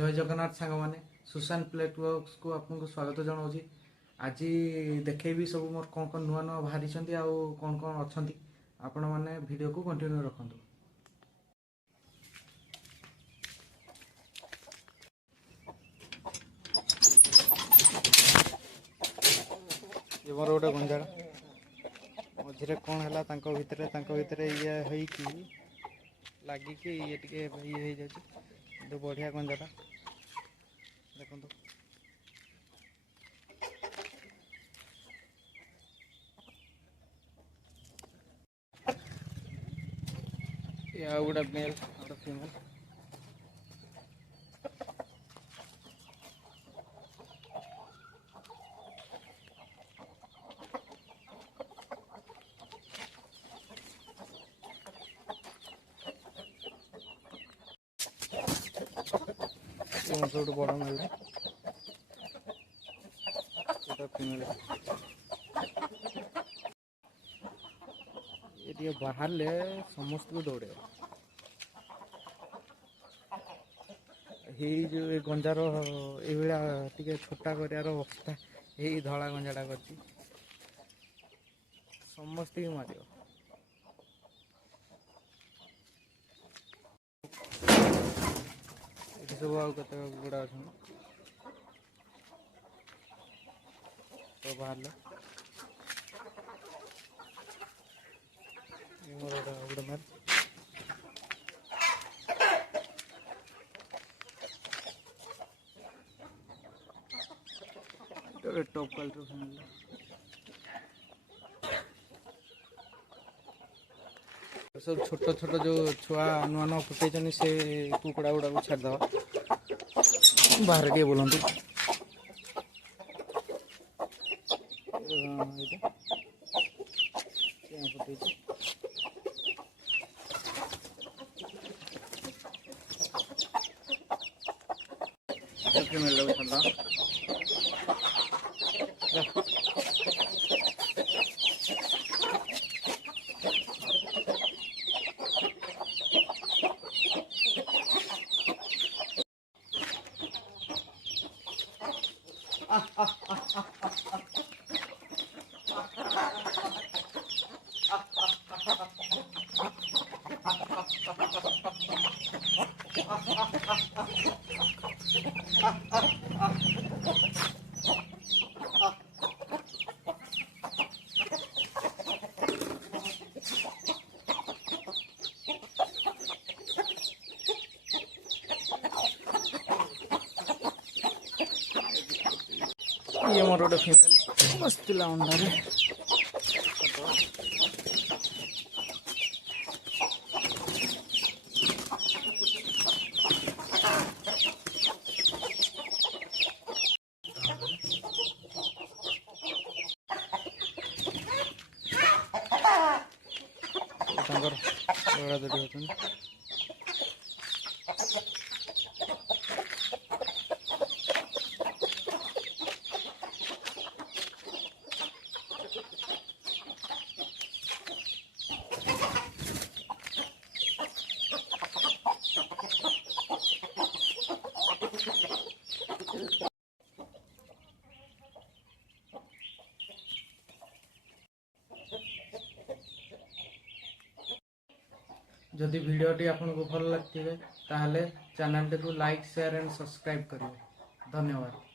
जय जगन्नाथ सांग मैंने सुशांत प्लेटवर्क्स को आपको स्वागत जनाऊँगी। आज देखेबी सब मोर कौन कौन नुआ नुआ बाहरी आउ कौन कौन अच्छा आपण मैंने वीडियो को कंटिन्यू रखु। ये मोर गोटे गंजाड़ मझे कौन है भितर ये लगिकी ये टे ये जाए बढ़िया गंजाटा देखो ये गोटे मेल गोटे फीमेल सब बड़ मेल फीमेल ये बाहर ले समस्त को दौड़े जो गंजार ये छोटा कर अवस्था यही धला गंजाटा कर समस्त ही मार सब आते गुड़ा अच्छा तो बाहर गोटे मेल टॉप क्वालिटी फैमिली सब छोट छोट जो छुआ नुआ नुआ फुटे से कुकड़ा गुड़ा को छाड़दे बाहर टे बोलते फीमेल छाड़ा ये मोर गोटे फीमेल बसला अंडारे दौड़ा दौड़ी होती जदि वीडियोटी आपको भल लगे ताहले चैनल को लाइक शेयर एंड सब्सक्राइब करेंगे। धन्यवाद।